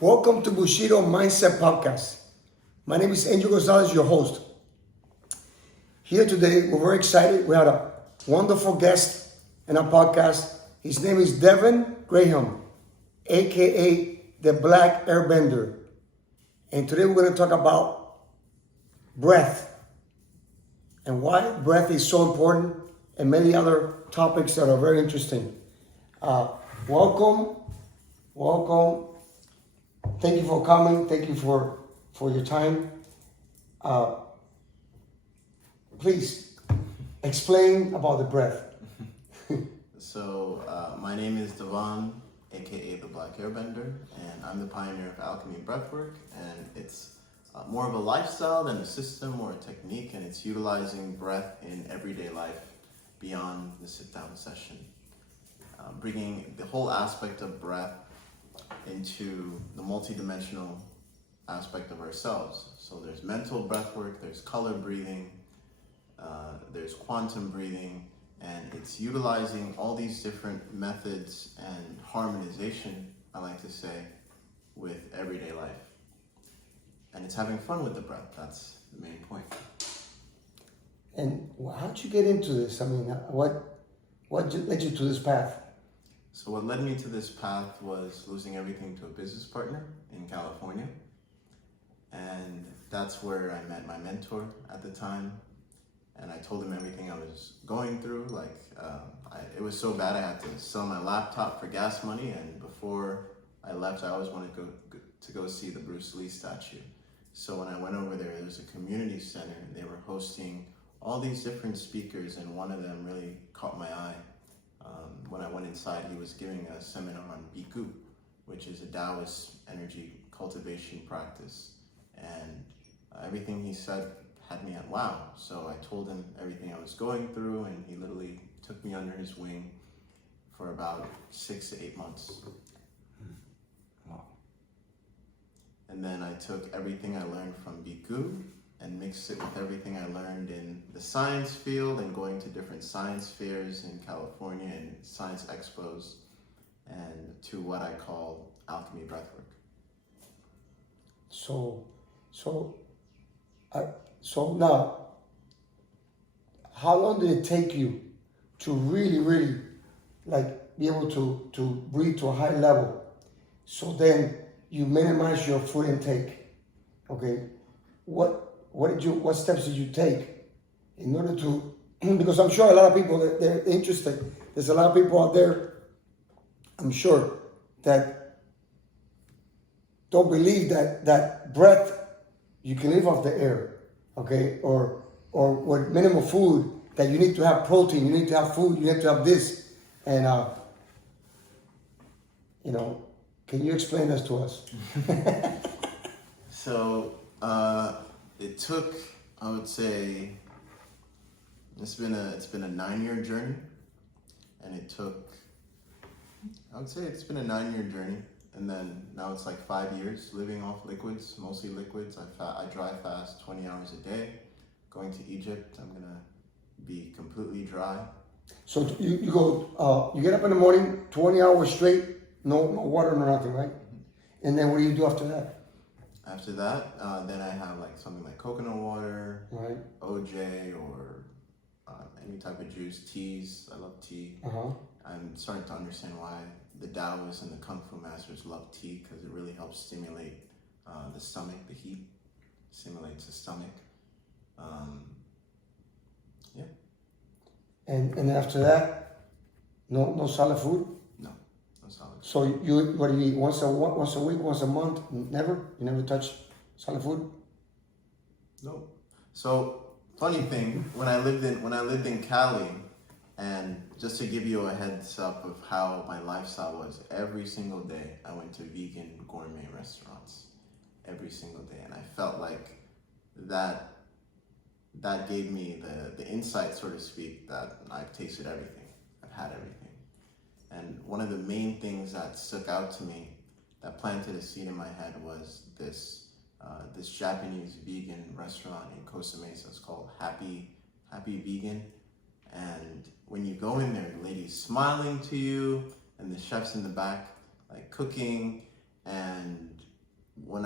Welcome to Bushido Mindset Podcast. My name is Angel Gonzalez, your host. Here today, we're very excited. We had a wonderful guest in our podcast. His name is Devon Graham, aka the Black Aire Bender. And today we're going to talk about breath and why breath is so important and many other topics that are very interesting. Welcome. Thank you for coming. Thank you for your time. Please explain about the breath. So my name is Devon, aka the Black Aire Bender, and I'm the pioneer of Alchemy Breathwork, and it's more of a lifestyle than a system or a technique, and it's utilizing breath in everyday life beyond the sit-down session. Bringing the whole aspect of breath into the multidimensional aspect of ourselves. So there's mental breath work, there's color breathing, there's quantum breathing, and it's utilizing all these different methods and harmonization, I like to say, with everyday life. And it's having fun with the breath, that's the main point. And how'd you get into this? I mean, what led you to this path? So what led me to this path was losing everything to a business partner in California. And that's where I met my mentor at the time. And I told him everything I was going through. It was so bad I had to sell my laptop for gas money. And before I left, I always wanted to go see the Bruce Lee statue. So when I went over there was a community center, and they were hosting all these different speakers, and one of them really caught my eye. When I went inside, he was giving a seminar on Biku, which is a Taoist energy cultivation practice. And everything he said had me at wow. So I told him everything I was going through, and he literally took me under his wing for about 6 to 8 months. Wow. And then I took everything I learned from Biku and mixed it with everything I learned in the science field and going to different science fairs in California and science expos, and to what I call Alchemy Breathwork. So now, how long did it take you to really be able to breathe to a high level? So then you minimize your food intake. Okay, what steps did you take in order to? Because I'm sure a lot of people they're interested. There's a lot of people out there, I'm sure, that don't believe that breath you can live off the air, okay, or with minimal food, that you need to have protein, you need to have food, you need to have this, and can you explain this to us? So it took, I would say, it's been a 9-year journey, and it's been a 9-year journey. And then now it's like 5 years living off liquids, mostly liquids. I dry fast 20 hours a day. Going to Egypt, I'm gonna be completely dry. So you go, you get up in the morning, 20 hours straight, no water, no nothing, right? Mm-hmm. And then what do you do after that? After that, then I have like something like coconut water, right? OJ, or any type of juice, teas. I love tea. Uh-huh. I'm starting to understand why the Taoists and the Kung Fu masters love tea, because it really helps stimulate the stomach. The heat stimulates the stomach. Yeah. And after that, no solid food? No solid. So what do you eat? Once a week, once a month? Never? You never touch solid food? No. So funny thing, when I lived in Cali, and just to give you a heads up of how my lifestyle was, every single day I went to vegan gourmet restaurants. Every single day. And I felt like that gave me the insight, so to speak, that I've tasted everything. I've had everything. And one of the main things that stuck out to me, that planted a seed in my head, was this Japanese vegan restaurant in Costa Mesa. It's called Happy Vegan. And when you go in there, the lady's smiling to you, and the chef's in the back, like cooking, and when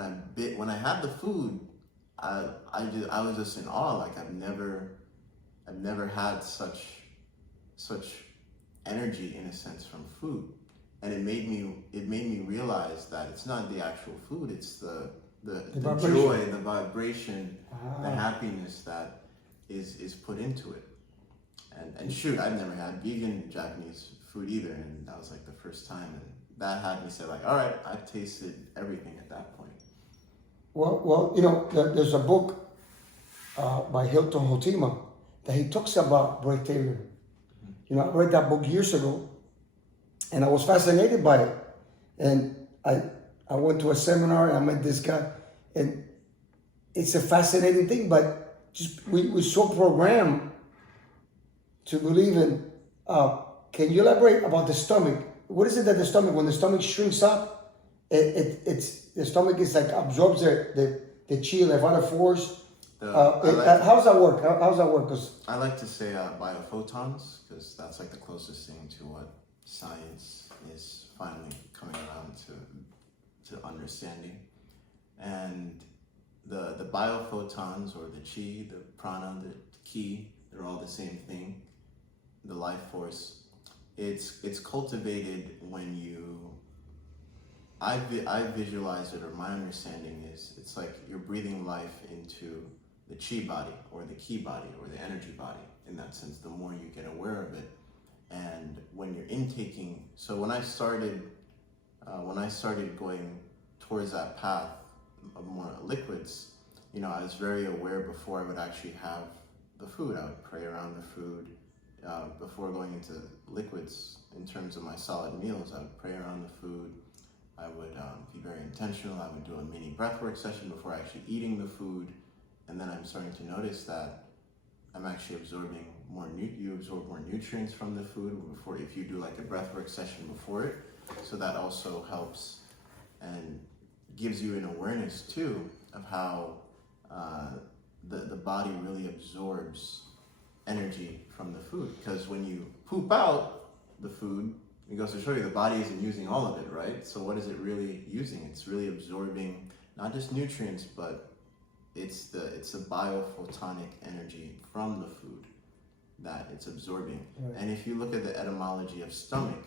I had the food, I was just in awe. Like I've never had such energy in a sense from food, and it made me realize that it's not the actual food, it's the joy, the vibration, the happiness that is put into it. And shoot, I've never had vegan Japanese food either, and that was like the first time, and that had me say like, all right, I've tasted everything at that point. Well, you know, there's a book by Hilton Hotima that he talks about breatharian. You know, I read that book years ago, and I was fascinated by it. And I went to a seminar and I met this guy, and it's a fascinating thing. But just we're so programmed to believe in. Can you elaborate about the stomach? What is it that the stomach, when the stomach shrinks up, it's the stomach is like absorbs the chi, the vital force. How's that work? How's that work? 'Cause I like to say biophotons, because that's like the closest thing to what science is finally coming around to understanding. And the biophotons, or the chi, the prana, the ki, they're all the same thing. The life force, it's cultivated when I visualize it, or my understanding is it's like you're breathing life into the chi body, or the ki body, or the energy body. In that sense, the more you get aware of it, and when you're intaking. So when I started going towards that path of more liquids, you know, I was very aware before I would actually have the food. I would pray around the food. Before going into liquids, in terms of my solid meals, I would pray around the food. I would be very intentional. I would do a mini breathwork session before actually eating the food. And then I'm starting to notice that I'm actually absorbing more, you absorb more nutrients from the food before, if you do like a breathwork session before it. So that also helps and gives you an awareness too of how the body really absorbs energy from the food. Because when you poop out the food, it goes to show you the body isn't using all of it, right? So what is it really using? It's really absorbing not just nutrients, but it's the biophotonic energy from the food that it's absorbing. Right. And if you look at the etymology of stomach,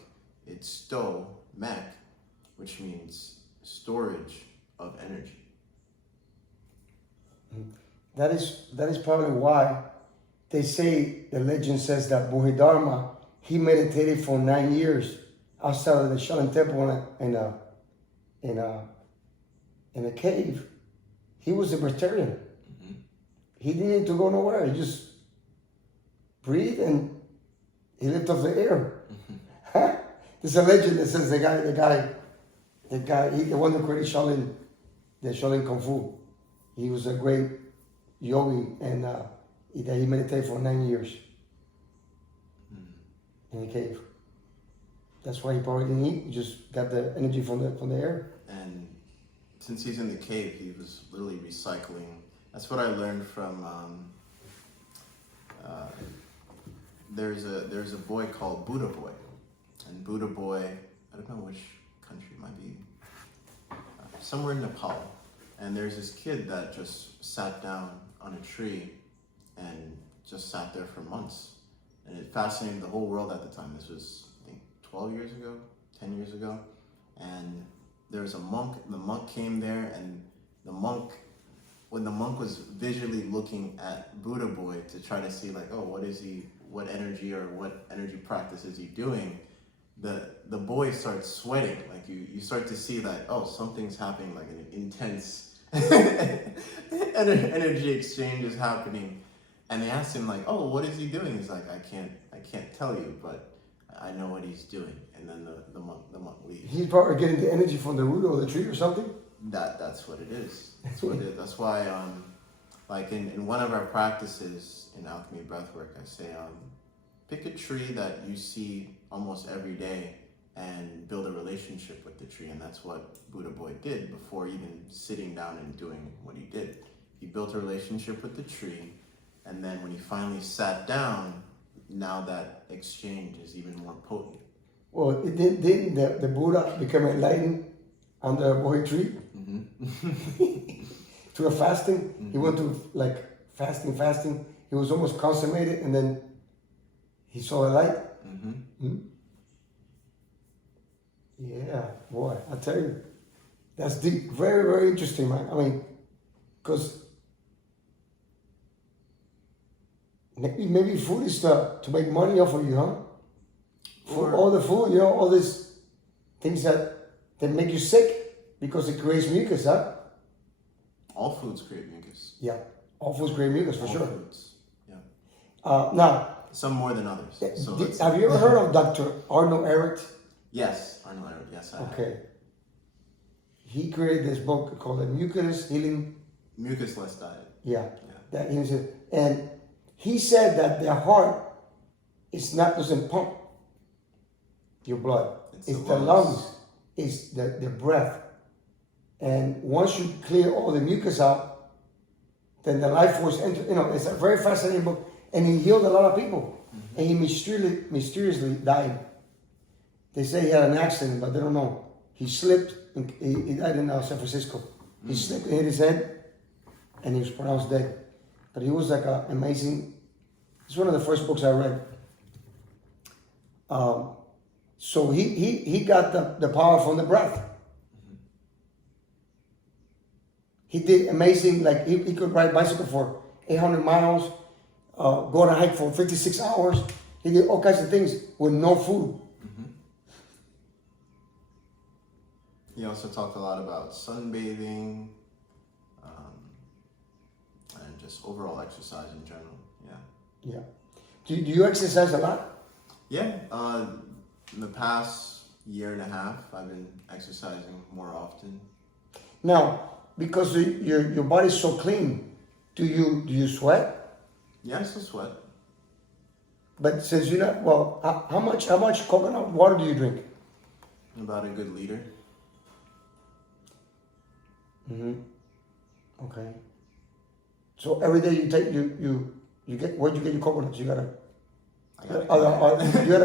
it's sto, mek, which means storage of energy. That is probably why they say, the legend says that Bodhidharma, he meditated for 9 years outside of the Shaolin Temple in a cave. He was a breatharian. Mm-hmm. He didn't need to go nowhere. He just breathed and he lived off the air. Mm-hmm. There's a legend that says the guy, he the one who created Shaolin, the Shaolin Kung Fu. He was a great yogi, and he meditated for 9 years in the cave. That's why he probably didn't eat. He just got the energy from the air. And since he's in the cave, he was literally recycling. That's what I learned from. There's a boy called Buddha Boy, and Buddha Boy, I don't know which country it might be, somewhere in Nepal. And there's this kid that just sat down on a tree and just sat there for months. And it fascinated the whole world at the time. This was, I think, 12 years ago, 10 years ago. And there was a monk. The monk came there, and when the monk was visually looking at Buddha Boy to try to see like, oh, what energy practice is he doing? The boy starts sweating. Like you start to see that, oh, something's happening, like an intense energy exchange is happening. And they asked him like, oh, what is he doing? He's like, I can't tell you, but I know what he's doing. And then the monk leaves. He's probably getting the energy from the root of the tree or something? That's what it is. That's what it is. That's why, like in one of our practices in Alchemy Breathwork, I say, pick a tree that you see almost every day and build a relationship with the tree. And that's what Buddha Boy did before even sitting down and doing what he did. He built a relationship with the tree, and then when he finally sat down, now that exchange is even more potent. Well, didn't the Buddha become enlightened under a boy tree to a fasting. He went to like fasting. He was almost consummated, and then he saw a light. Yeah, boy, I tell you, that's deep. Very, very interesting, man. I mean, because maybe food is to make money off of you, huh? For all the food, you know, all these things that make you sick because it creates mucus, huh? All foods create mucus. Yeah, all foods create mucus for all sure. Foods. Yeah. Now, some more than others. So have you ever heard of Dr. Arnold Ehret? Yes, Arnold Ehret. Yes, I have. Okay. He created this book called The Mucus Healing. Mucus-less diet. Yeah. That he said, and he said that the heart doesn't pump your blood. It's the lungs. It's the breath. And once you clear all the mucus out, then the life force enters. You know, it's a very fascinating book. And he healed a lot of people. And he mysteriously died. They say he had an accident, but they don't know. He slipped. He died in San Francisco. He slipped and hit his head, and he was pronounced dead. But he was like an amazing. It's one of the first books I read. So he got the power from the breath. He did amazing. Like he could ride bicycle for 800 miles, go on a hike for 56 hours. He did all kinds of things with no food. He also talked a lot about sunbathing, and just overall exercise in general. Yeah. Yeah. Do you exercise a lot? Yeah. In the past year and a half, I've been exercising more often. Now, because your body's so clean, do you sweat? Yeah, I still sweat. But since you're not, well, how much coconut water do you drink? About a good liter. Okay. So every day you take you get, where'd you get your coconuts? You got a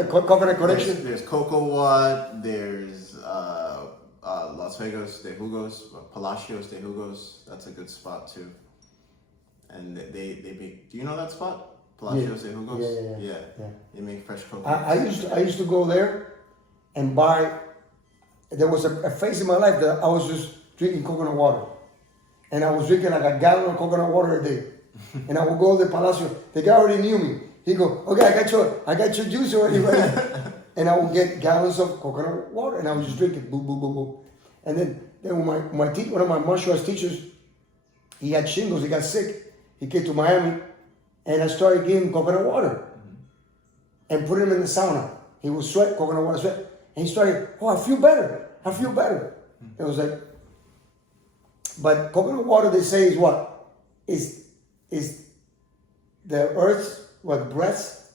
coconut connection? There's Cocoa Wat, there's Las Vegas de Jugos, Palacios de Jugos. That's a good spot too. And they make. Do you know that spot? Palacios de Jugos. Yeah. They make fresh coconuts. I used to go there and buy. There was a phase in my life that I was just drinking coconut water, and I was drinking like a gallon of coconut water a day. And I would go to the Palacio. The guy already knew me. He go, okay, I got your juice already ready. And I would get gallons of coconut water, and I would just drink it, boom, boom, boom, boom. And then when one of my martial arts teachers, he had shingles, he got sick. He came to Miami, and I started giving him coconut water and put him in the sauna. He would sweat, coconut water sweat. And he started, I feel better. It was like, but coconut water, they say, is what? Is the earth's, breast?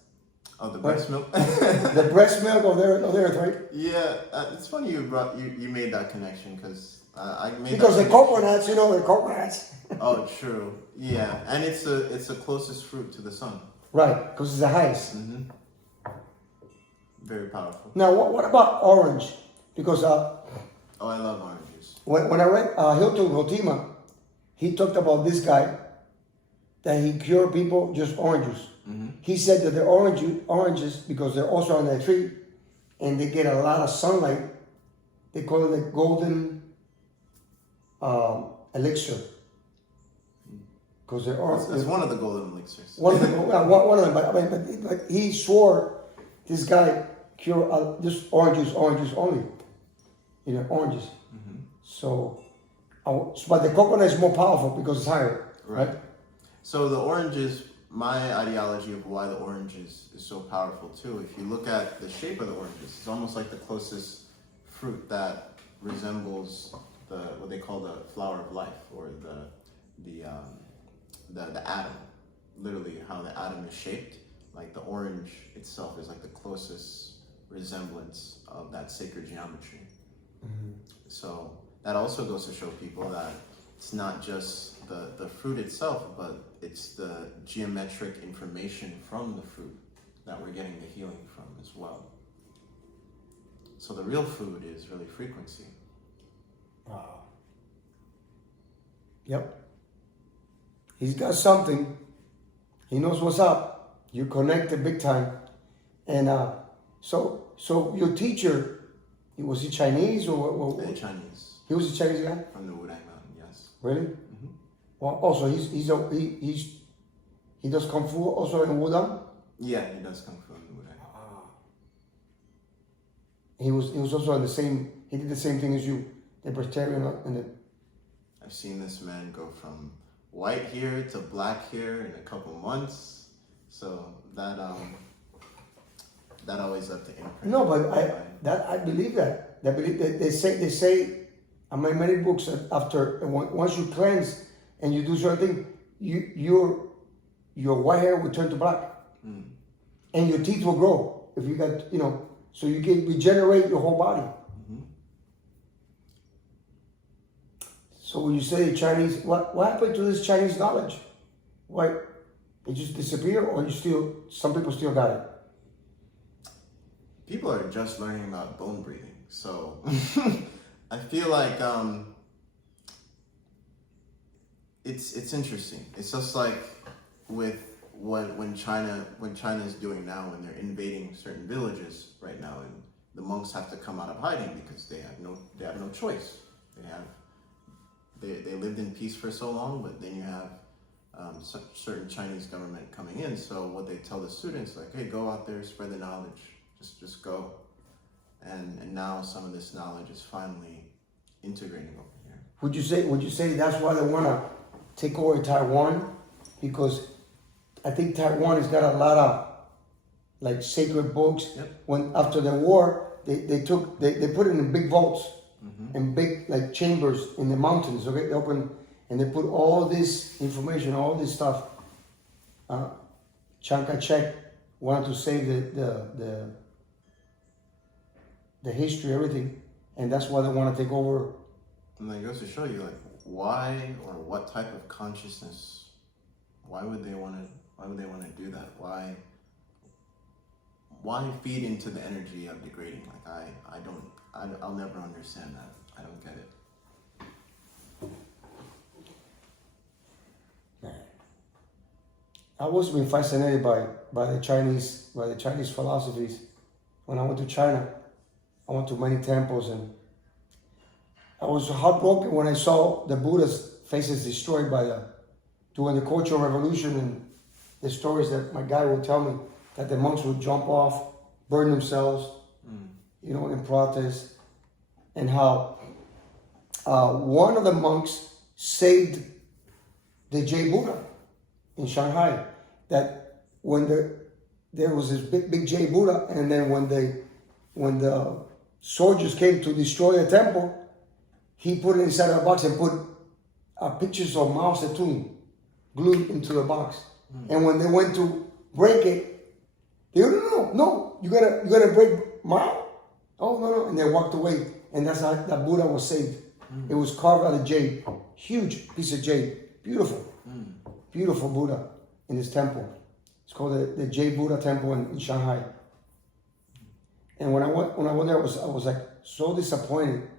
Oh, the breast milk? The breast milk of the earth, right? Yeah, it's funny you made that connection, because I made because that the coconuts, the coconuts. Oh, true. Yeah, and it's the closest fruit to the sun. Right, because it's the highest. Very powerful. Now, what about orange? Because I love oranges. When I read Hilton Hotima, he talked about this guy that he cured people just oranges. He said that the oranges, because they're also on that tree, and they get a lot of sunlight, they call it the golden elixir. Because they're orange. That's one of the golden elixirs. One of them, but he swore this guy cured just oranges only. Oranges. So, but the coconut is more powerful because it's higher, right? So the oranges, my ideology of why the orange is so powerful too, if you look at the shape of the oranges, it's almost like the closest fruit that resembles what they call the flower of life, or the atom. Literally how the atom is shaped, like the orange itself is like the closest resemblance of that sacred geometry. So that also goes to show people that it's not just the fruit itself, but it's the geometric information from the fruit that we're getting the healing from as well. So the real food is really frequency. Yep. He's got something. He knows what's up. You connected big time. And so your teacher, was he Chinese or They're Chinese. He was a Chinese guy? From the Wudang Mountain, yes. Really? Mm-hmm. Well, also he does kung fu also in Wudang? Yeah, he does kung fu in the Wudang. He was also in the same. He did the same thing as you, the breatharian and the. I've seen this man go from white hair to black hair in a couple months, so that always left the imprint. No, but I believe that. They say. I mean, many books that after once you cleanse and you do certain thing, your white hair will turn to black, and your teeth will grow if you got so you can regenerate your whole body. Mm-hmm. So when you say Chinese, what happened to this Chinese knowledge? Why it just disappeared, or some people still got it? People are just learning about bone breathing, so I feel like it's interesting. It's just like with when China is doing now, when they're invading certain villages right now, and the monks have to come out of hiding because they have no choice. They lived in peace for so long, but then you have certain Chinese government coming in. So what they tell the students, like, hey, go out there, spread the knowledge, just go. And now some of this knowledge is finally integrating over here. Would you say that's why they want to take over Taiwan? Because I think Taiwan has got a lot of like sacred books. Yep. When after the war, they put it in big vaults and big like chambers in the mountains. Okay, they open and they put all this information, all this stuff. Chiang Kai-shek wanted to save the history, everything, and that's why they want to take over. And that goes to show you, like, why or what type of consciousness? Why would they want to do that? Why feed into the energy of degrading? Like I'll never understand that. I don't get it. I was been fascinated by the Chinese philosophies. When I went to China, I went to many temples, and I was heartbroken when I saw the Buddha's faces destroyed during the Cultural Revolution, and the stories that my guide would tell me that the monks would jump off, burn themselves, in protest, and how one of the monks saved the Jade Buddha in Shanghai. That when there was this big Jade Buddha, and then when the soldiers came to destroy the temple, he put it inside a box and put pictures of Mao Zedong glued into the box. And when they went to break it, they go, no, you gotta break Mao. Oh no, and they walked away, and that's how that Buddha was saved. It was carved out of jade, huge piece of jade, beautiful Buddha in this temple. It's called the Jade Buddha Temple in Shanghai. And when I went there, I was like so disappointed.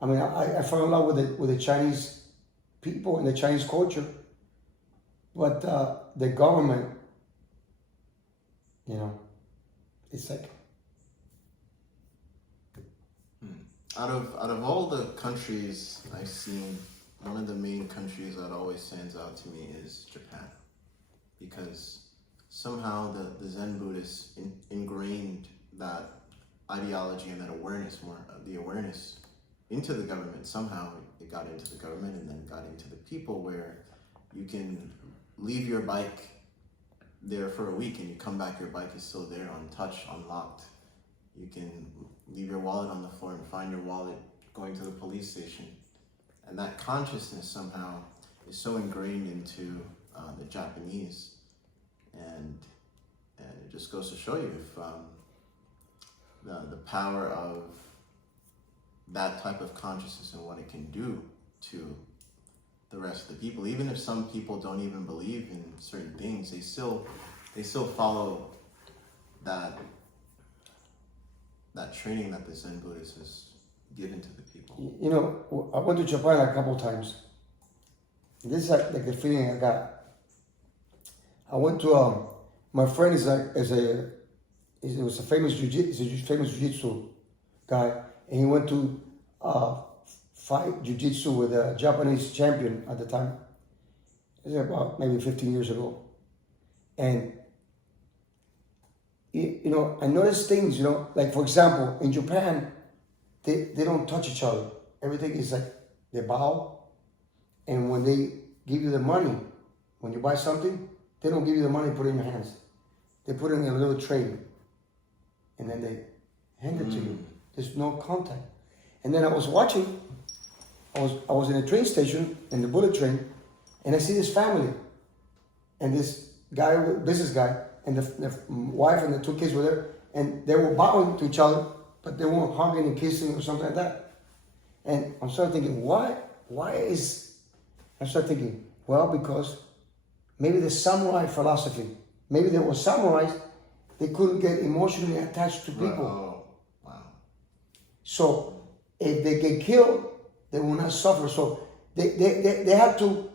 I mean, I fell in love with the Chinese people and the Chinese culture, but the government, it's like. Out of all the countries I've seen, one of the main countries that always stands out to me is Japan, because somehow the Zen Buddhists ingrained that ideology and that awareness, the awareness into the government. Somehow it got into the government and then got into the people, where you can leave your bike there for a week and you come back, your bike is still there, untouched, unlocked. You can leave your wallet on the floor and find your wallet going to the police station. And that consciousness somehow is so ingrained into the Japanese. And it just goes to show you if the power of that type of consciousness and what it can do to the rest of the people. Even if some people don't even believe in certain things, they still follow that training that the Zen Buddhist has given to the people? You know, I went to Japan a couple times. This is like the feeling I got. I went to my friend was a famous jiu-jitsu guy, and he went to fight jiu-jitsu with a Japanese champion at the time. This is about maybe 15 years ago, and you know, I noticed things. You know, like for example, in Japan, they don't touch each other. Everything is like they bow, and when they give you the money, when you buy something, they don't give you the money, put it in your hands. They put it in a little tray, and then they hand it to you. There's no contact. And then I was watching, I was in a train station, in the bullet train, and I see this family, and this guy, business guy, and the wife and the two kids were there, and they were bowing to each other, but they weren't hugging and kissing or something like that. And I'm starting thinking, I started thinking, well, because maybe the samurai philosophy, maybe there were samurais, they couldn't get emotionally attached to people. Oh, wow. So if they get killed, they will not suffer. So they had to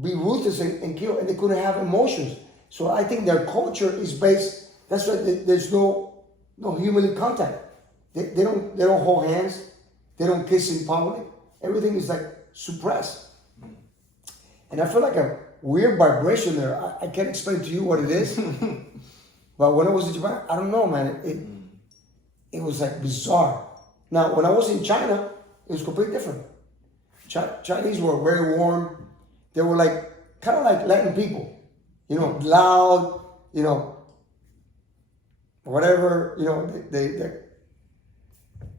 be ruthless and kill, and they couldn't have emotions. So I think their culture is based, that's why there's no human contact. They don't hold hands, they don't kiss in public. Everything is like suppressed. And I feel like a weird vibration there. I can't explain to you what it is. But when I was in Japan, I don't know, man. It was like bizarre. Now, when I was in China, it was completely different. Chinese were very warm. They were like, kind of like Latin people. You know, loud, you know, whatever, you know,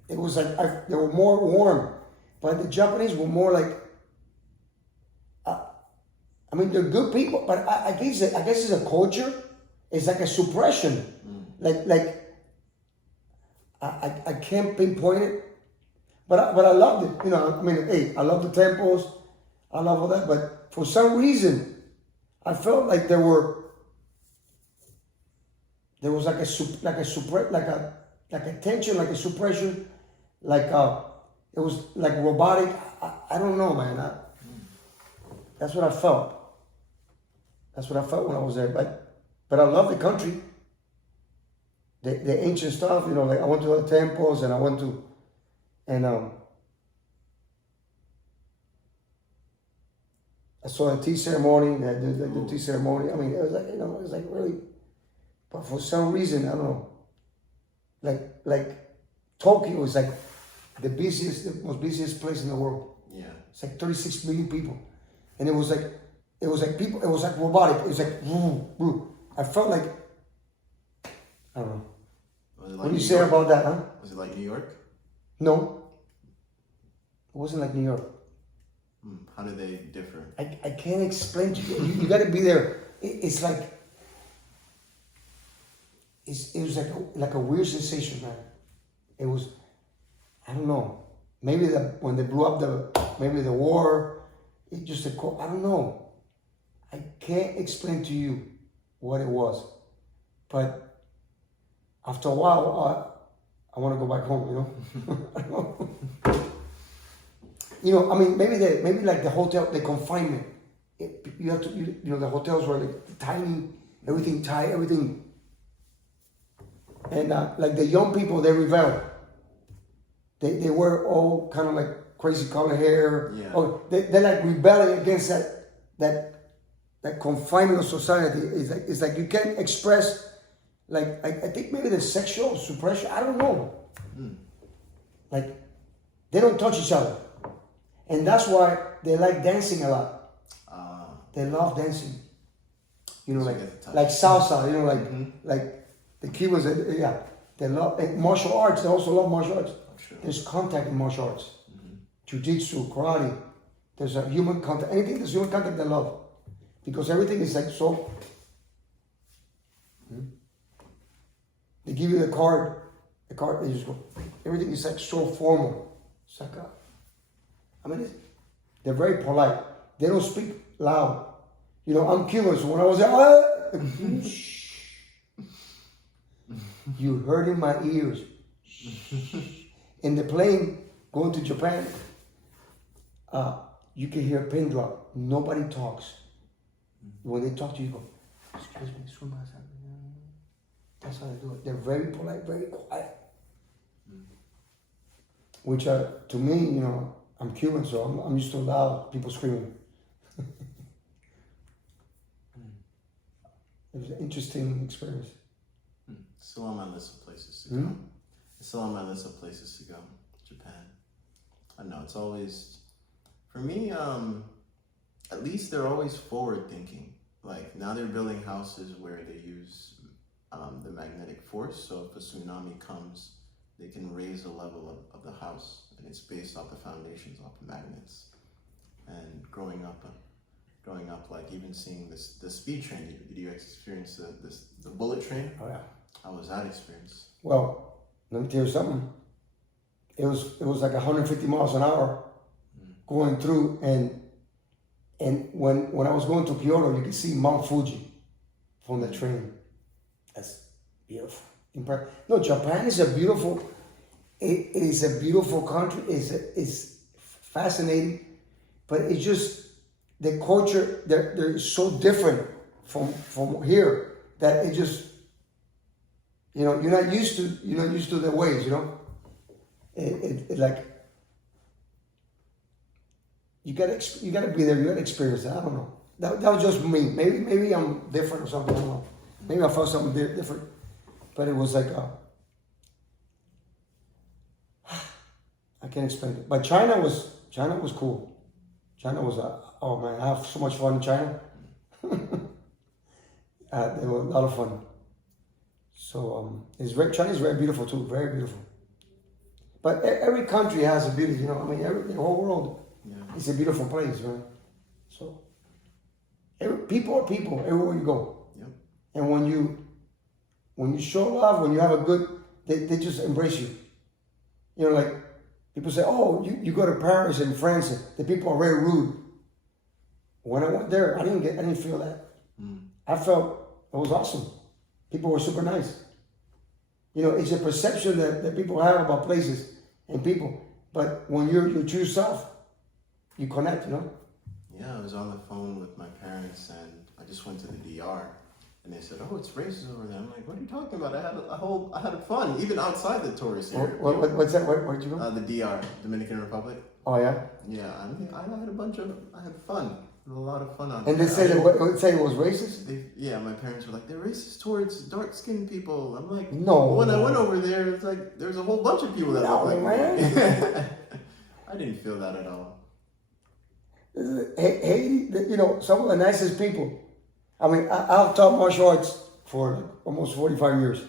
it was like, they were more warm. But the Japanese were more like, I mean, they're good people, but I guess it's a culture. It's like a suppression. Like I can't pinpoint it, but I loved it. You know, I mean, hey, I love the temples, I love all that, but for some reason, I felt like there was like a tension, like a suppression, like it was like robotic. I don't know, man. That's what I felt. That's what I felt when I was there. But I love the country. The ancient stuff, you know, like I went to the temples and I went to, and I saw the tea ceremony, the tea ceremony. I mean, it was like, you know, it was like really, but for some reason, I don't know, like Tokyo is like the most busiest place in the world. Yeah. It's like 36 million people. And it was like people, it was like robotic. It was like, woo, woo. I felt like, I don't know. What do you say about that, huh? Was it like New York? No. It wasn't like New York. How do they differ? I can't explain to you. You got to be there. It's like, it was like a weird sensation, man. It was, I don't know. Maybe when they blew up the war, it just, I don't know. I can't explain to you what it was. But after a while, I want to go back home, you know? You know, I mean, maybe like the hotel, the confinement. You have to, you know, the hotels were like tiny, everything tight, everything. And like the young people, they rebel. They wear all kind of like crazy color hair. Yeah. Oh, they're like rebelling against that confinement of society. It's like you can't express, like, I think maybe the sexual suppression, I don't know. Like, they don't touch each other. And that's why they like dancing a lot. They love dancing. You know, like salsa, you know, like the Cubans, yeah. They love, and martial arts, they also love martial arts. Sure. There's contact in martial arts. Jiu-jitsu, karate. There's a human contact. Anything that's human contact, they love. Because everything is like so. They give you the card, they just go. Everything is like so formal. It's like I mean, they're very polite. They don't speak loud. You know, I'm Cuban, so when I was there, you heard in my ears. in the plane going to Japan, you can hear a pin drop. Nobody talks. When they talk to you, you go, excuse me, that's how they do it. They're very polite, very quiet. Which to me, you know, I'm Cuban, so I'm used to loud people screaming. It was an interesting experience. Still on my list of places to go. It's still on my list of places to go. Japan. I know it's always, for me, at least they're always forward thinking. Like now they're building houses where they use the magnetic force. So if a tsunami comes, they can raise the level of the house, and it's based off the foundations off the magnets. And growing up, like even seeing the speed train. Did you experience the bullet train? Oh yeah. How was that experience? Well, let me tell you something. It was like 150 miles an hour going through, and when I was going to Kyoto, you could see Mount Fuji from the train. That's beautiful. No, Japan is a beautiful. It is a beautiful country. It's fascinating, but it's just the culture. They're so different from here that it just, you know, you're not used to their ways. You know, it like you gotta be there. You gotta experience that. I don't know. That was just me. Maybe I'm different or something. I don't know. Maybe I felt something different. But it was like, I can't explain it. But China was cool. China was, oh man, I have so much fun in China. They were a lot of fun. So China is very beautiful too, very beautiful. But every country has a beauty, you know. I mean, the whole world is a beautiful place, right? So people are people everywhere you go. Yep. And when you show love, when you have a good, they just embrace you. You know, like people say, oh, you go to Paris and France, the people are very rude. When I went there, I didn't feel that. I felt it was awesome. People were super nice. You know, it's a perception that people have about places and people. But when you're your true self, you connect, you know? Yeah, I was on the phone with my parents and I just went to the DR. And they said, "Oh, it's racist over there." I'm like, "What are you talking about? I had fun, even outside the tourist area." What's that? Where'd you go? The DR, Dominican Republic. Oh yeah. Yeah, I had fun. A lot of fun on. And they say it was racist. Yeah, my parents were like, "They're racist towards dark-skinned people." I'm like, no. When I went over there, it's like there's a whole bunch of people that look like me. I didn't feel that at all. Haiti, you know, some of the nicest people. I mean, I've taught martial arts for like almost 45 years.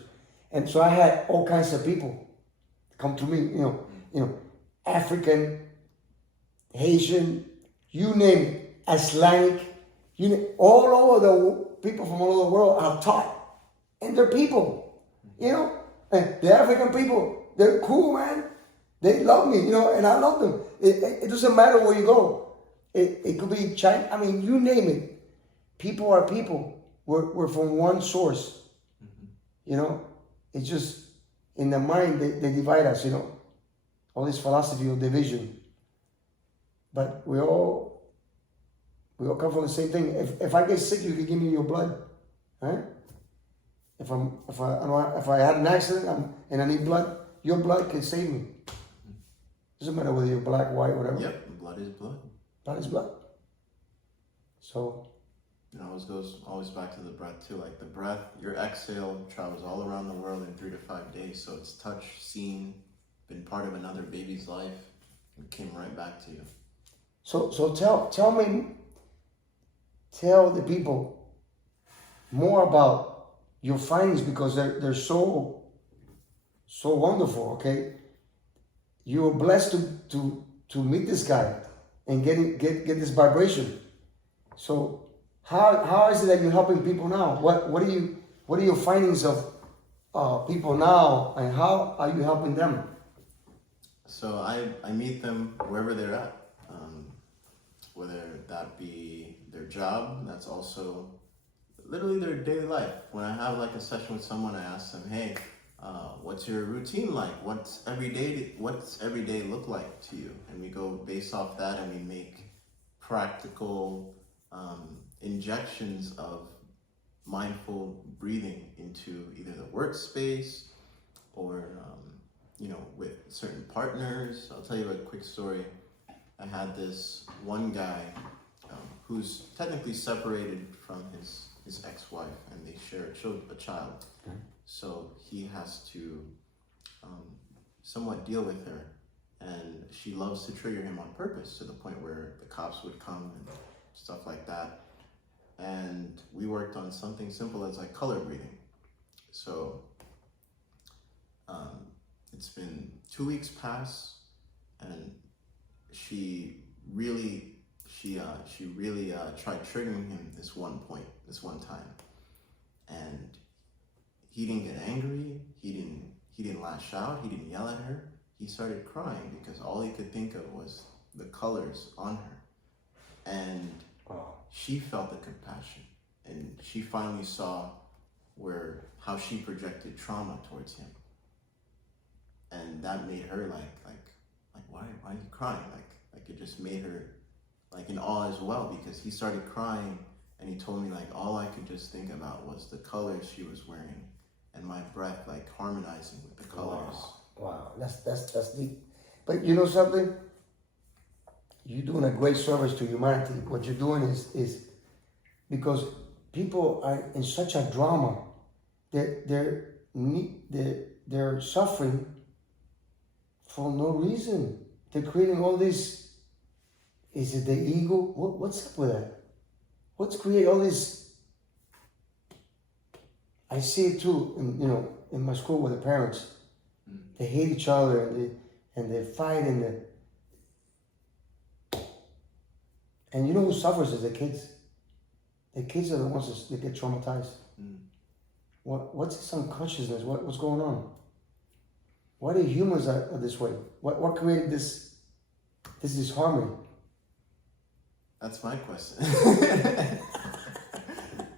And so I had all kinds of people come to me, you know, African, Haitian, you name it, Islamic, all over the people from all over the world I've taught. And they're people, you know. And the African people, they're cool, man. They love me, you know, and I love them. It doesn't matter where you go. It could be China, I mean, you name it. People are people. We're from one source. You know, it's just in the mind they divide us. You know, all this philosophy of division. But we all come from the same thing. If I get sick, you can give me your blood, right? If I had an accident and I need blood, your blood can save me. Doesn't matter whether you're black, white, whatever. Yep, blood is blood. Blood is blood. So. It always goes back to the breath too. Like the breath, your exhale travels all around the world in 3 to 5 days. So it's touched, seen, been part of another baby's life, and came right back to you. So tell the people more about your findings, because they're so wonderful. Okay, you were blessed to meet this guy and get this vibration. So. How is it that you're helping people now? What are your findings of people now, and how are you helping them? So I meet them wherever they're at, whether that be their job, that's also literally their daily life. When I have like a session with someone, I ask them, "Hey, what's your routine like? What's every day look like to you? And we go based off that, and we make practical injections of mindful breathing into either the workspace or with certain partners. I'll tell you a quick story. I had this one guy who's technically separated from his ex-wife, and they share a child. Okay. So he has to somewhat deal with her, and she loves to trigger him on purpose to the point where the cops would come and stuff like that. And we worked on something simple as like color breathing. So it's been 2 weeks past, and she really tried triggering him this one time, and he didn't get angry. He didn't lash out. He didn't yell at her. He started crying because all he could think of was the colors on her, and she felt the compassion, and she finally saw how she projected trauma towards him, and that made her like why are you crying? Like it just made her like in awe as well, because he started crying, and he told me like all I could just think about was the colors she was wearing, and my breath like harmonizing with the colors. Wow, that's deep. But you know something? You're doing a great service to humanity. What you're doing is because people are in such a drama. They're suffering for no reason. They're creating all this. Is it the ego? What's up with that? What's create all this? I see it too. In my school with the parents, they hate each other and they fight and you know who suffers is the kids. The kids are the ones that get traumatized. What's this unconsciousness? What's going on? Why do humans are this way? What created this disharmony? That's my question.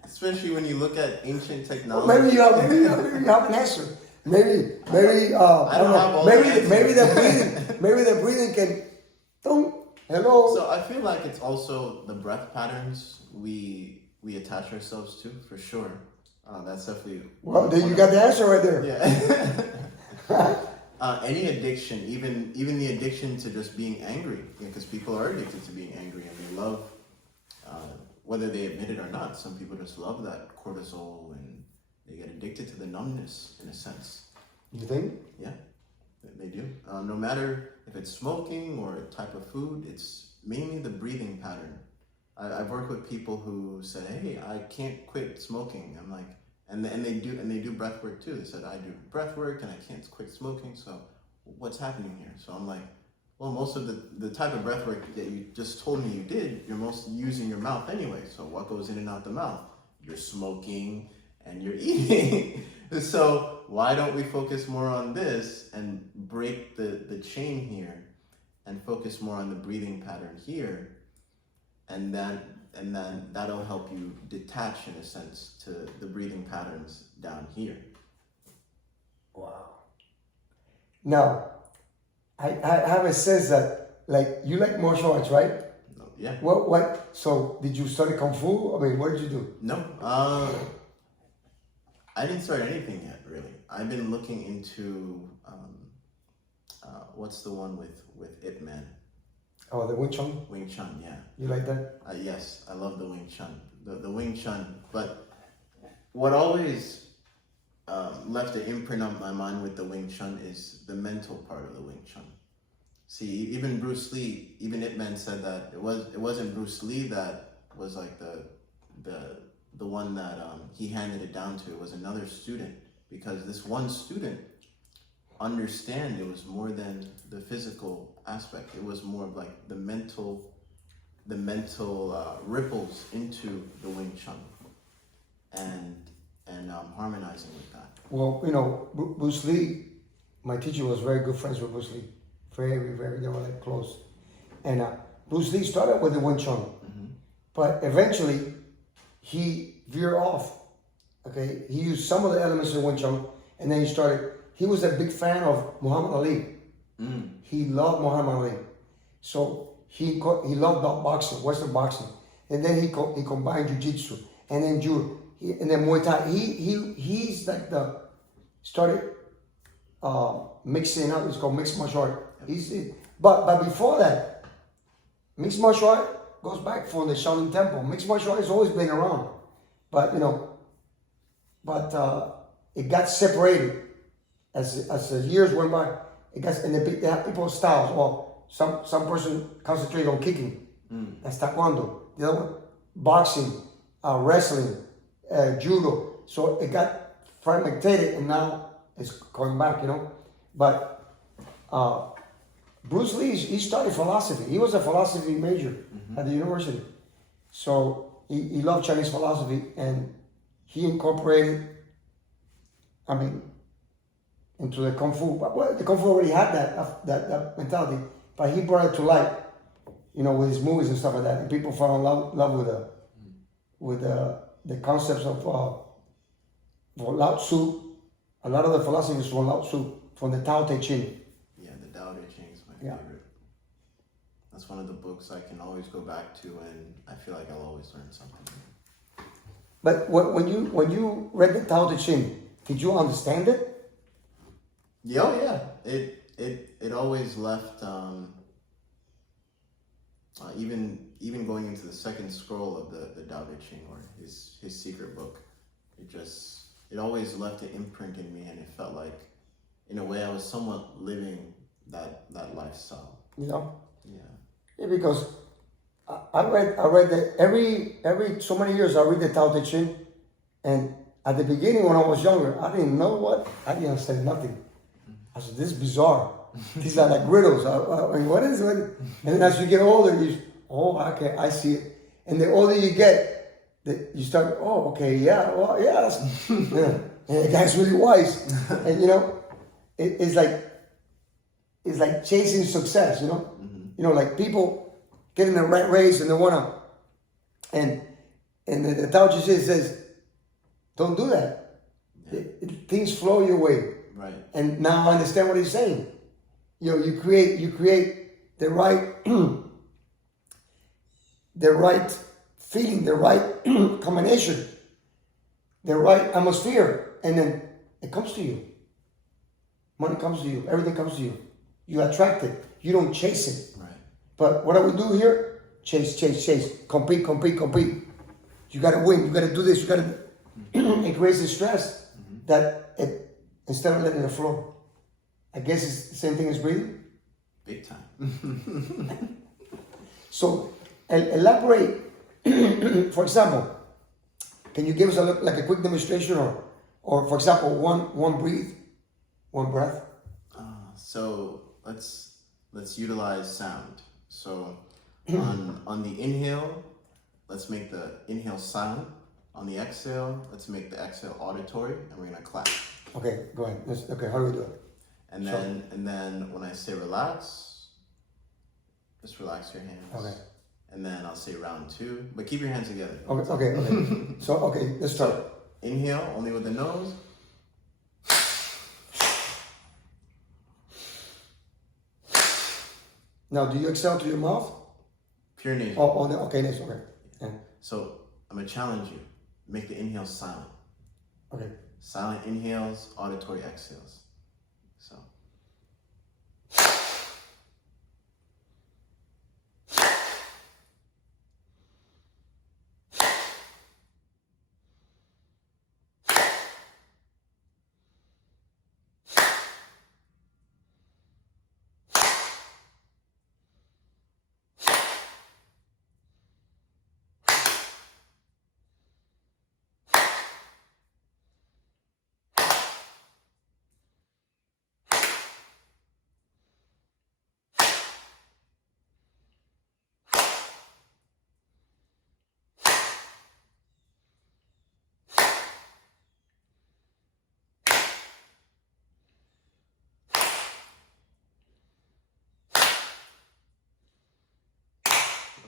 Especially when you look at ancient technology. Well, maybe you have an answer. Maybe I don't know. Maybe the breathing can. Hello. So I feel like it's also the breath patterns we attach ourselves to, for sure. That's definitely. Well, then you got the answer right there. Yeah. Any addiction, even the addiction to just being angry, because people are addicted to being angry, and they love, whether they admit it or not, some people just love that cortisol, and they get addicted to the numbness, in a sense. You think? Yeah, they do. No matter if it's smoking or type of food, it's mainly the breathing pattern. I've worked with people who said, "Hey, I can't quit smoking." I'm like, and they do breath work too. They said, "I do breath work and I can't quit smoking. So what's happening here?" So I'm like, well, most of the type of breath work that you just told me you did, you're mostly using your mouth anyway. So what goes in and out the mouth? You're smoking and you're eating. So why don't we focus more on this and break the chain here and focus more on the breathing pattern here, and then that'll help you detach, in a sense, to the breathing patterns down here. Wow. Now, I have a sense that, like, you like martial arts, right? Yeah. What? So, did you study Kung Fu? I mean, what did you do? No. I didn't start anything yet, really. I've been looking into, what's the one with Ip Man? Oh, the Wing Chun? Wing Chun, yeah. You like that? Yes, I love the Wing Chun. The Wing Chun. But what always left an imprint on my mind with the Wing Chun is the mental part of the Wing Chun. See, even Bruce Lee, even Ip Man said that it wasn't Bruce Lee that was like the one that he handed it down to. It was another student, because this one student understand it was more than the physical aspect. It was more of like the mental ripples into the Wing Chun, and harmonizing with that. Well, you know, Bruce Lee, my teacher was very good friends with Bruce Lee. Very, very, they were like close. And Bruce Lee started with the Wing Chun, but eventually he veered off. Okay, he used some of the elements of Wing Chun, and then he started he was a big fan of Muhammad Ali. He loved Muhammad Ali. So he loved boxing, Western boxing. And then he combined jiu-jitsu and then judo and then Muay Thai. He's like started mixing up. It's called mixed martial art. But before that, mixed martial art goes back from the Shaolin Temple. Mixed martial art has always been around, but it got separated as the years went by. They have people's styles. Well, some person concentrated on kicking. That's Taekwondo. The other one, boxing, wrestling, judo. So it got fragmented, and now it's going back. But Bruce Lee, he studied philosophy. He was a philosophy major at the university. So he loved Chinese philosophy, and he incorporated, into the Kung Fu. Well, the Kung Fu already had that mentality, but he brought it to light, with his movies and stuff like that. And people fell in love with the concepts of Lao Tzu. A lot of the philosophies from Lao Tzu, from the Tao Te Chin. Yeah, the Tao Te Chin is my favorite. That's one of the books I can always go back to, and I feel like I'll always learn something. But when you read the Tao Te Chin, did you understand it? Yeah. It always left. Even going into the second scroll of the Tao Te Ching, or his secret book, it always left an imprint in me, and it felt like, in a way, I was somewhat living that lifestyle. Yeah. Yeah, because I read that every so many years I read the Tao Te Ching, and at the beginning when I was younger, I didn't understand nothing. I said, this is bizarre. These are like riddles. What is it? And then as you get older, okay, I see it. And the older you get, you start, that's, yeah. And the guy's really wise. And it's like chasing success, like people getting the rat race and they wanna, and the Tao Te Ching says, don't do that. Yeah. Things flow your way. Right. And now I understand what he's saying. You create the right feeling, the right combination, the right atmosphere, and then it comes to you. Money comes to you. Everything comes to you. You attract it. You don't chase it. Right. But what do we do here? Chase. Compete. You got to win. You got to do this. You got to. It creates the stress that instead of letting it flow. I guess it's the same thing as breathing. Big time. So, elaborate. For example, can you give us a quick demonstration, or for example, one breath? So let's utilize sound. So on the inhale, let's make the inhale silent. On the exhale, let's make the exhale auditory, and we're gonna clap. Okay, go ahead. How do we do it? And then when I say relax, just relax your hands. Okay. And then I'll say round 2, but keep your hands together. Okay. So let's start. So, inhale only with the nose. Now, do you exhale through your mouth? Pure nasal. Okay, nasal. Okay. Yeah. So I'm gonna challenge you. Make the inhale silent. Okay. Silent inhales, auditory exhales. So.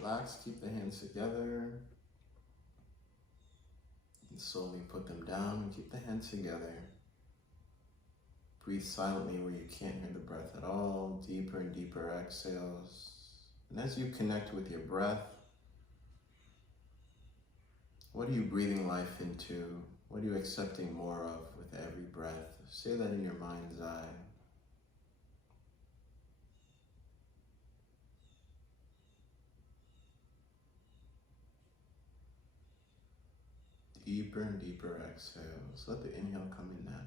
Relax, keep the hands together. And slowly put them down and keep the hands together. breathe silently where you can't hear the breath at all. Deeper and deeper exhales. And as you connect with your breath, what are you breathing life into? What are you accepting more of with every breath? Say that in your mind's eye. Deeper and deeper exhales. Let the inhale come in naturally.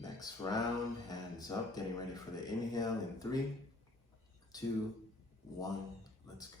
Next round, hands up, getting ready for the inhale in 3, 2, 1, let's go.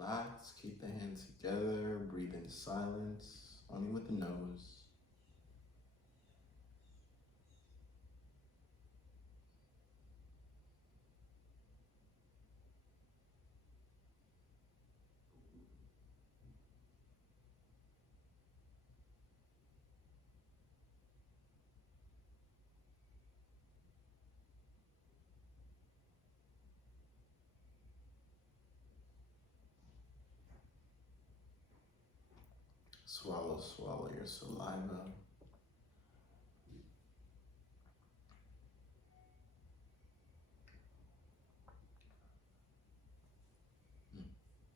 Relax, keep the hands together, breathe in silence, only with the nose. Swallow, swallow your saliva.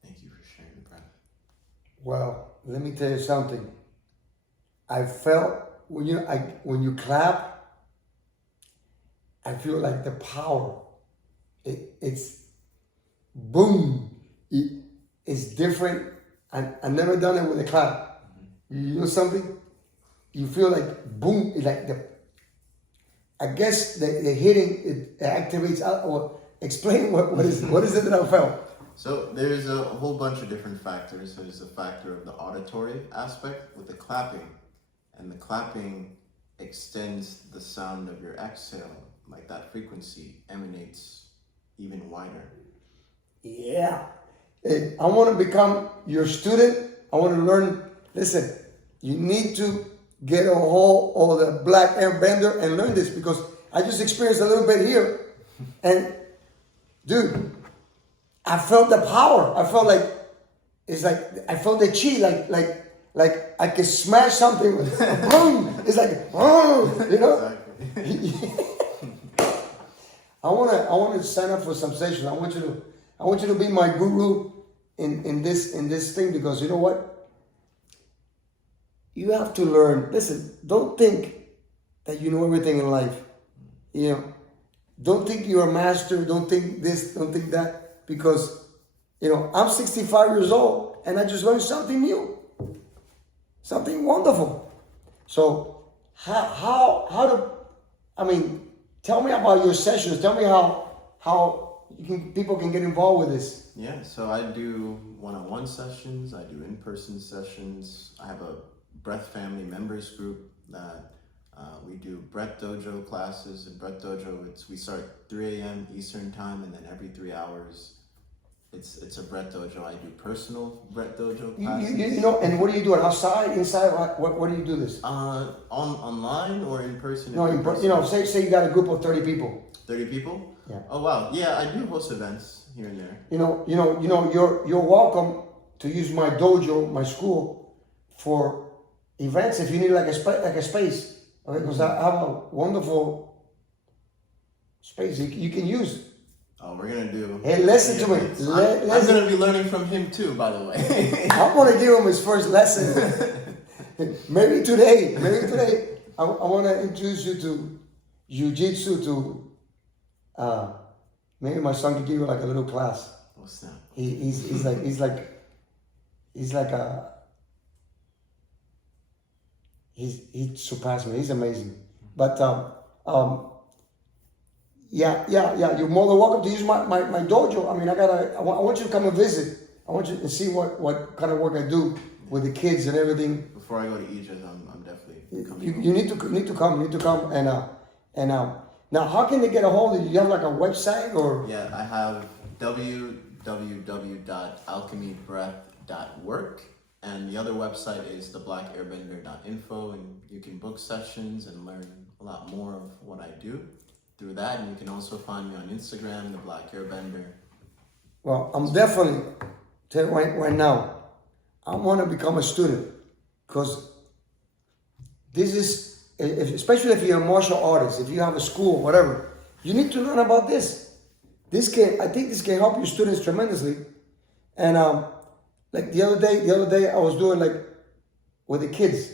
Thank you for sharing the breath. Well, let me tell you something. I felt when you clap, I feel like the power. It's boom. It's different. I've never done it with a clap. You know something? You feel like boom. It's like I guess the hitting it activates. Or explain what is it that I felt? So there's a whole bunch of different factors. There's the factor of the auditory aspect with the clapping, and the clapping extends the sound of your exhale, like that frequency emanates even wider. Yeah. I want to become your student. I want to learn. Listen, you need to get a hold of the Black Aire Bender and learn this, because I just experienced a little bit here. And dude, I felt the power. I felt like, it's like, I felt the chi, like I could smash something. Boom! It's like, oh, you know? Exactly. I want to sign up for some sessions. I want you to be my guru in this thing, because you know what? You have to learn. Listen, don't think that you know everything in life. You know, don't think you're a master. Don't think this. Don't think that. Because, you know, I'm 65 years old and I just learned something new, something wonderful. So tell me about your sessions. Tell me how people can get involved with this. Yeah, so I do one-on-one sessions. I do in-person sessions. I have a Breath Family members group that we do Breath Dojo classes. In Breath Dojo, we start 3 a.m. Eastern time, and then every 3 hours, it's a Breath Dojo. I do personal Breath Dojo classes. You know, and what do you do? Outside, inside? What do you do this? Online or in person? No, you know, say you got a group of 30 people. 30 people? Yeah. Oh wow, yeah, I do host events here and there. You're welcome to use my dojo, my school, for events if you need like a space. Okay, because I have a wonderful space you can use. Oh, we're gonna do. Hey, listen to me. I'm gonna be learning from him too, by the way. I'm gonna give him his first lesson. Maybe today. I want to introduce you to jiu-jitsu, to Maybe my son could give you like a little class. Oh snap! He's he surpassed me. He's amazing. But yeah. You're more than welcome to use my dojo. I mean, I want you to come and visit. I want you to see what kind of work I do with the kids and everything. Before I go to Egypt, I'm definitely coming. You need to come and now how can they get a hold of you? Do you have like a website or? Yeah, I have www.alchemybreath.work, and the other website is the blackairbender.info, and you can book sessions and learn a lot more of what I do through that. And you can also find me on Instagram, the Black Aire Bender. Well, I'm definitely tell you right now, I want to become a student because this is, especially if you're a martial artist, if you have a school, whatever, you need to learn about this. I think this can help your students tremendously. And like the other day I was doing like with the kids,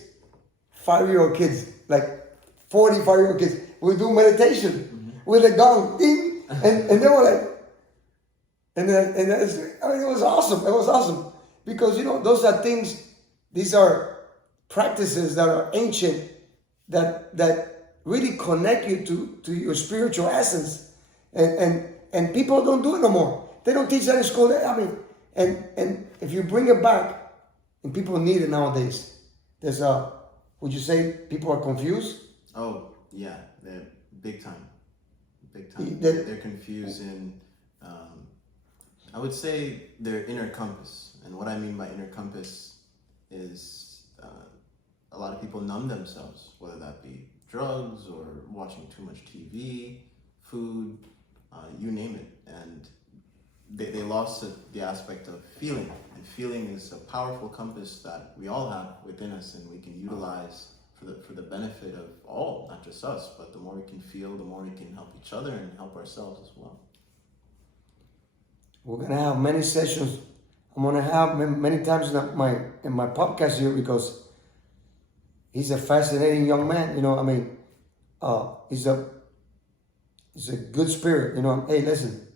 5-year-old kids, like 45-year-old kids. We do meditation with a gong, ding, and they were like, I mean, it was awesome. It was awesome because those are things. These are practices that are ancient that really connect you to your spiritual essence, and people don't do it no more. They don't teach that in school. I mean, and if you bring it back, and people need it nowadays. There's would you say people are confused? Oh yeah, they're big time. They're confused in. I would say their inner compass, and what I mean by inner compass is a lot of people numb themselves, whether that be drugs or watching too much TV, food, you name it, and they lost the aspect of feeling, and feeling is a powerful compass that we all have within us, and we can utilize for the benefit of all, not just us, but the more we can feel, the more we can help each other and help ourselves as well. We're gonna have many sessions. I'm gonna have many times in my podcast here because he's a fascinating young man. I mean, he's a good spirit. Hey, listen,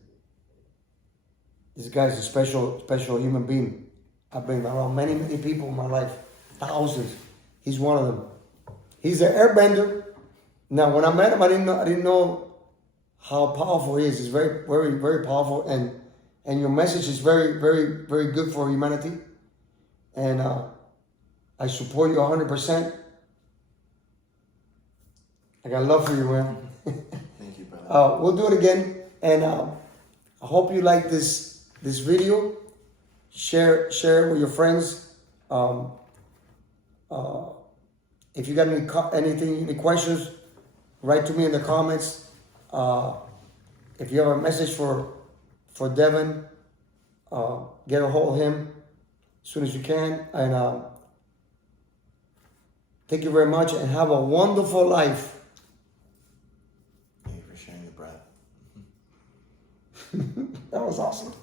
this guy's a special human being. I've been around many people in my life, thousands. He's one of them. He's an airbender. Now, when I met him, I didn't know how powerful he is. He's very, very, very powerful, and your message is very, very, very good for humanity. And I support you 100%. I got love for you, man. Thank you, brother. We'll do it again, and I hope you like this video. Share it with your friends. If you got any questions, write to me in the comments. If you have a message for Devon, get a hold of him as soon as you can. And thank you very much, and have a wonderful life. Thank you for sharing your breath. That was awesome.